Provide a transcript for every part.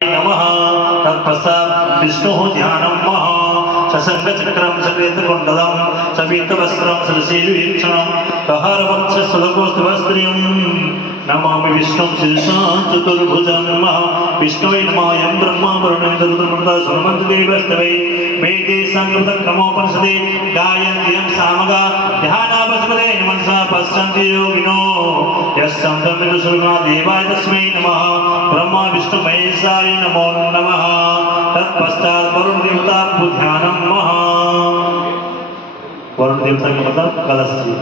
नमः तत्पश्चात् विष्णुः ध्यानं महा सशङ्खचक्रं सकृतकुण्डलं सपीतवस्त्रं सरसीरुवीक्षणं कहारवक्षस्थलकोस्तुवस्त्रियं नमामि विष्णुं शीर्षा चतुर्भुजं विष्णवे नमायं ब्रह्मा वरुणेन्द्ररुद्रमृता सर्वमन्त्रदेवस्तवै वेदे संयुक्तक्रमोपनिषदे गायन्त्यं सामगा ध्यानावसपदे मनसा पश्यन्ति योगिनो यस्संतमिदुसुरना देवाय तस्मै नमः ब्रह्मा विष्णु महेशाय नमो नमः तत्पश्चात् वरुण देवता को ध्यानं महा वरुण देवता का मतलब कलश जी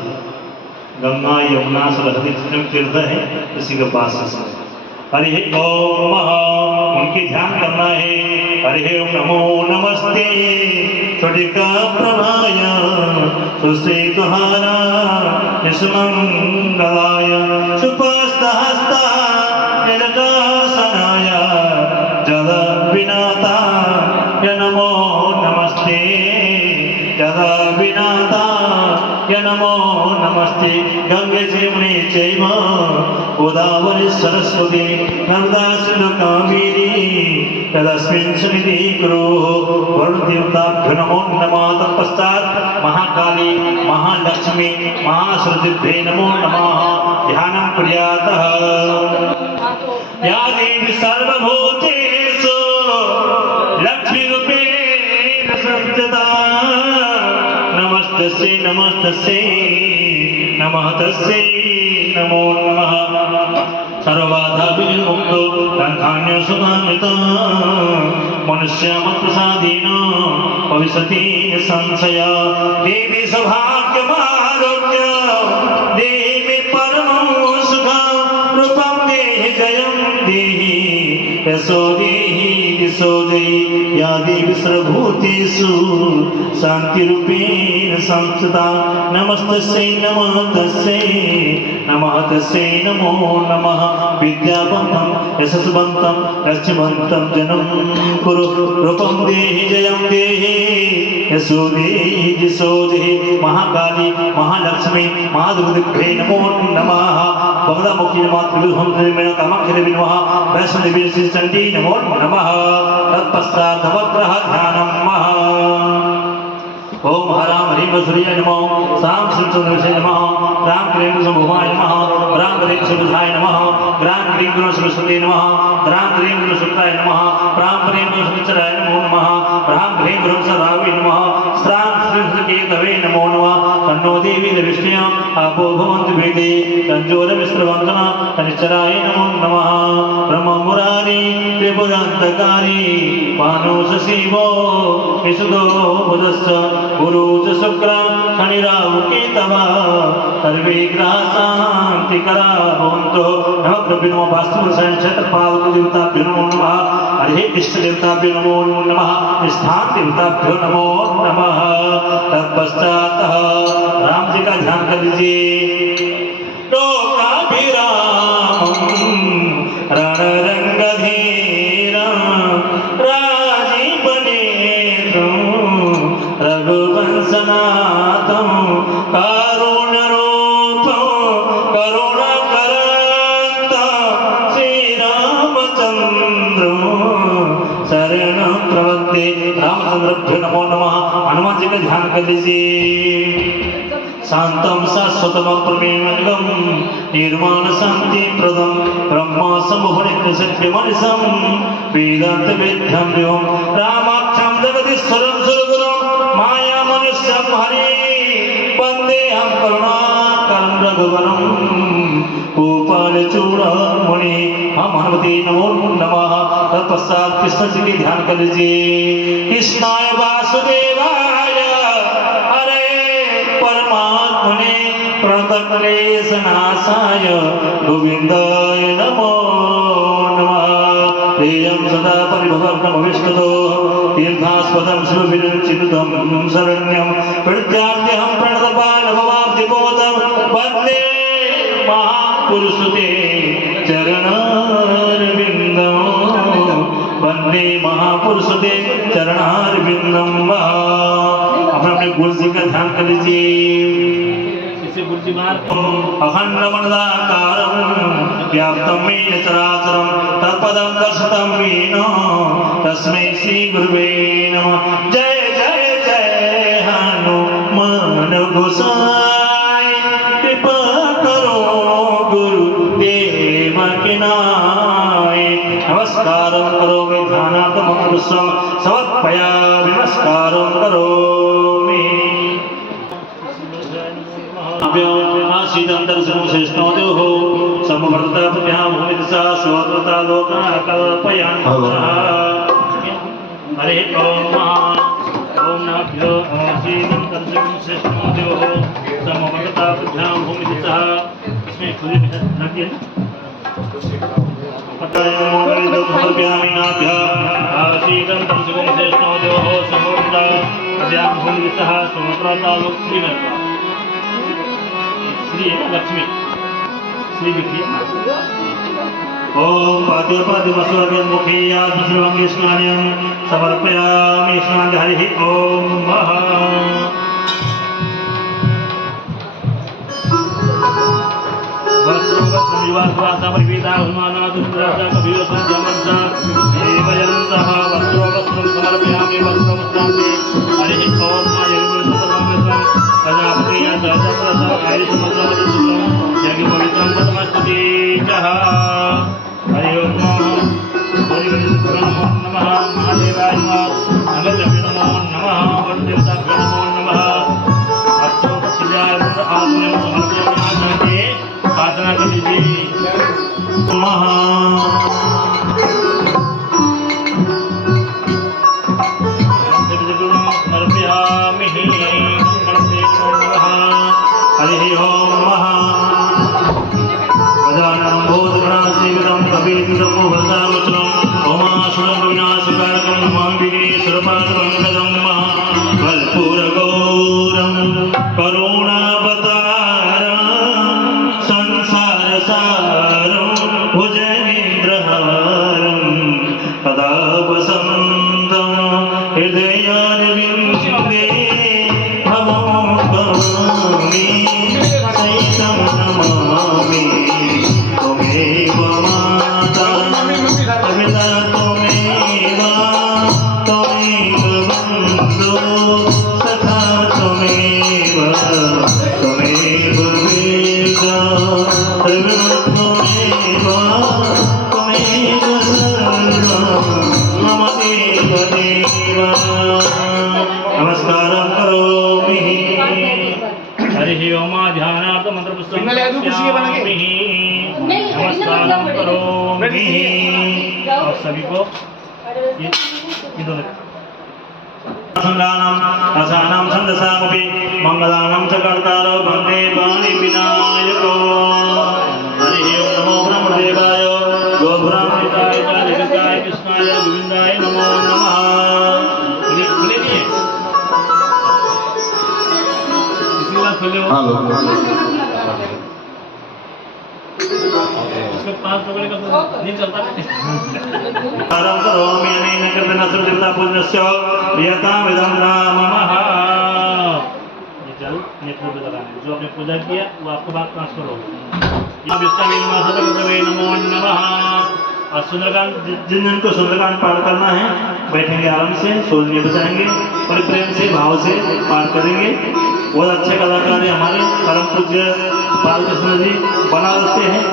गंगा यमुना सरस्वती तीर्थ है इसी के पास से हरि ओम महा उनकी ध्यान करना है हरि ओम नमो नमस्ते छोटिका प्रभाय सुश्रीतुहारा निष्मंगलाय सुपस्तहस्ता निलकासनाय जल विनाता नमो नमस्ते जल विनाता नमो नमस्ते गंगे जमुने चैव गोदावरी सरस्वती नर्मदा सिंधु कावेरी तदस्मिन् सन्निधि कुरु वरुण देवताभ्यो नमो नमः तत्पश्चात् महाकाली महालक्ष्मी महासरस्वतीभ्ये नमो नमः ध्यानं कुर्यातः या देवी सर्वभूतेषु लक्ष्मीरूपेण संस्थिता नमस्तस्यै नमस्तस्यै नमः तस्यै नमो नमः सर्वबाधा विमुक्तो धन्धान्य सुधान्विता मनुष्यमत्प्रसादेन भविष्यति संशय देवी सौभाग्यमारोग्य देहि मे परमं सुखं रूपं देहि जयं देहि यशो देहि दिशो देहि या देवी सर्वभूतेषु शान्तिरूपेण संस्थिता नमस्तस्यै नमः तस्यै नमो नमः विद्यावन्तं यशस्वन्तं लक्ष्मीवन्तं जनं कुरु रूपं देहि जयं देहि यशो देहि दिशो देहि महाकाली महालक्ष्मी महादुर्गाभ्ये नमो नमः भगवती नमः त्रिविधं त्रिमेण कामाख्यै नमः वैष्णोदेवी श्रीचण्डी नमो नमः तत्पश्चात् नवग्रह ध्यानं महा ओम हराम हरिम सूर्य नमो साम श्रीचंद्रसे नमः राम क्रीम शंभुमाय नमः राम क्रीम सुबुधाय नमः राम क्रीम गुरु सरस्वती नमः राम क्रीम गुरु सुताय नमः राम क्रीम गुरु सुचराय नमो नमः राम क्रीम गुरु सरावे नमः राम श्री तवे नमो नमः तन्नो देवी विष्णु आपो भवन्तु वेदे तंजोर विश्रवंतना तनिचराय नमो नमः ब्रह्म मुरारी त्रिपुरांतकारी मानुष शिवो विशुद्धो बुधस्य गुरु च शुक्र शनि राहु केतवः सर्वे ग्रहाः शान्तिकरा भवन्तु नमः प्रभु नमः वास्तुपुरुषाय क्षेत्रपालक देवताभ्यो नमो नमः हरे इष्ट देवताभ्यो नमो नमः स्थान देवताभ्यो नमो नमः तत्पश्चात् राम जी का ध्यान कर लीजिए लोकाभिरामं रणरंगधीरं राजीवनेत्रं रघुवंशनाथं कारुण्यरूपं करुणाकरान्तं श्रीरामचन्द्रं शरणं प्रपद्ये रामचंद्रभ्यो नमो नमः हनुमान जी का ध्यान कर लीजिए शांतं शाश्वतं प्रमेयमंगं निर्माण शांति प्रदं ब्रह्म सम्भुवनित सत्यमनिशं वेदांत वेद्यं देवं रामाख्यं जगदीश्वरं सुरगुरुं माया मनुष्यं हरि वन्देऽहं करुणाकरं रघुवरं गोपालचूडामणि हम हनुमते नमो नमः तत्पश्चात् कृष्ण जी के ध्यान कर लीजिए कृष्णाय वासुदेवाय हरे परमात्मने प्रणतक्लेशनाशाय गोविन्दाय नमो नमः तेयं सदा परिभवग्नमविष्टतो तीर्थास्पदं शिवविरचिनुतं शरण्यं प्रत्याद्यहं प्रणतपालभवाब्धिबोधं वन्दे महापुरुषते चरणारविन्दं वन्दे महापुरुषते चरणारविन्दं अपने अपने गुरु जी का ध्यान कर लीजिए से अखंडमण्डलाकारं व्याप्तं येन चराचरं तत्पदं दर्शितं येन तस्मै श्रीगुरुवे नमः। जय जय जय हनुमान गोसाई कृपा करो गुरुदेव के नाय। नमस्कारं करोमि ध्यानार्थं पुष्पं समर्पयामि नमस्कारं करोमि। आसीदं दर्शनं श्रेष्ठोदेवः समवर्तभ्यां भूमिदशा स्वकृता लोका कल्पयामि। हरे ओम नाभ्यो आसीदं दर्शनं श्रेष्ठोदेवः समवर्तभ्यां भूमिदशा इसमें खुली लगी है पतयमोदर्भ्यामि नाभ्यां आसीदं दर्शनं श्रेष्ठोदेवः समवर्तभ्यां भूमिदशा स्वकृता लोका श्री लक्ष्मी श्री लिखिए। ओम पाद्यपाद्यमस्वर्गन्मुखे यादृश्यवंगे स्नान्यं समर्पयामि स्नान हरिः ओम महा। देवयन्तः वस्त्रोवस्त्रं समर्पयामि वस्त्रं हरिः ओम प्रजापति हरि ओम नमः महादेवाय नमः नमो नमः वरुणदेवताभ्यो नमो नमः। आत्मन समर्पयामि प्रार्थना कर लीजिए। हरि ओम महा गजाननं भूतगणासेवितं कपितं भवसामुत्रं ओमासुरं विनाशकारकं नमामि विघ्नेश्वरपादपङ्कजं कर्पूरगौरं करुणावतारं संसारसारं भुजगेन्द्रहारं सदा वसन्तं हृदयारविन्दे सहितं नमामि त्वमेव माता पिता त्वमेव त्वमेव बन्धो सखा त्वमेव त्वमेव वेदा त्वमेव त्वमेव सर्वं मम देव देव। नमस्कारं करोमि। हरि ओम ध्यानार्थ मंत्र पुस्तक नमस्कारं करोमि। आप सभी को ये रसानां छन्दसामपि मंगलानां च कर्तारो वन्दे पाणि विनायको। हरि ओम नमो ब्रह्मदेवाय गोब्राह्मणिताय जगताय कृष्णाय गोविन्दाय नमो नमः। इसको 5 टुकड़े का नहीं चलता आराम करोमि अनेन कृतेन सुचिता पुण्यस्य प्रियतामिदं नाम मम। ये जल नेत्र पे लगाना है। जो आपने पूजा किया वो आपको बात ट्रांसफर होगा। ये विष्णु नमो नमः। और सुंदरकांड जिन को सुंदरकांड पाठ करना है बैठेंगे आराम से, सोचने बजाएंगे और प्रेम से भाव से पाठ करेंगे। बहुत अच्छे कलाकार हैं हमारे परम पूज्य बालकृष्ण जी बनारस से हैं,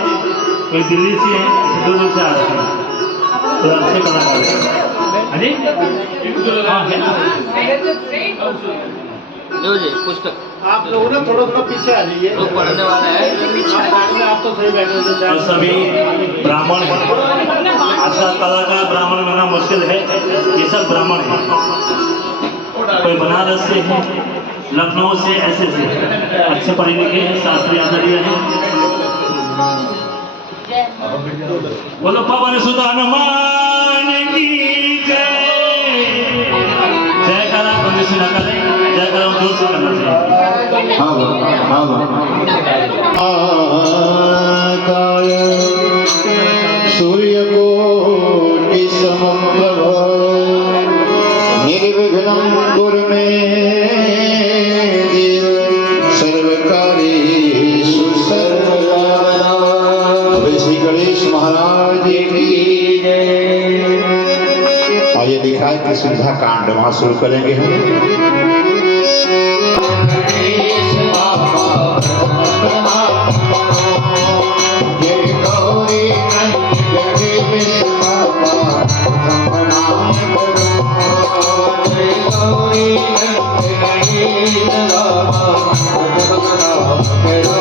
कोई दिल्ली से हैं, दूर दूर से आ रहे हैं। तो अच्छे कलाकार हैं। पुस्तक आप लोग ना थोड़ा थोड़ा पीछे आ जाइए, पढ़ने वाला है। आप तो सही बैठे हो। और सभी ब्राह्मण हैं। अच्छा कलाकार ब्राह्मण बनना मुश्किल है, ये सब ब्राह्मण हैं। कोई बनारस से है, लखनऊ से, ऐसे से अच्छे पढ़े लिखे हैं, शास्त्री आचार्य हैं। बोलो पवन सुत हनुमान की जय। जय करा बंदिश न करें, जय करा जोर से करना चाहिए। सूर्यकोटि समप्रभ निर्विघ्नं कुरु मे देव सर्वकार्येषु और ये लिखा है कि सुधा कांड वहां शुरू करेंगे हम। Thank you.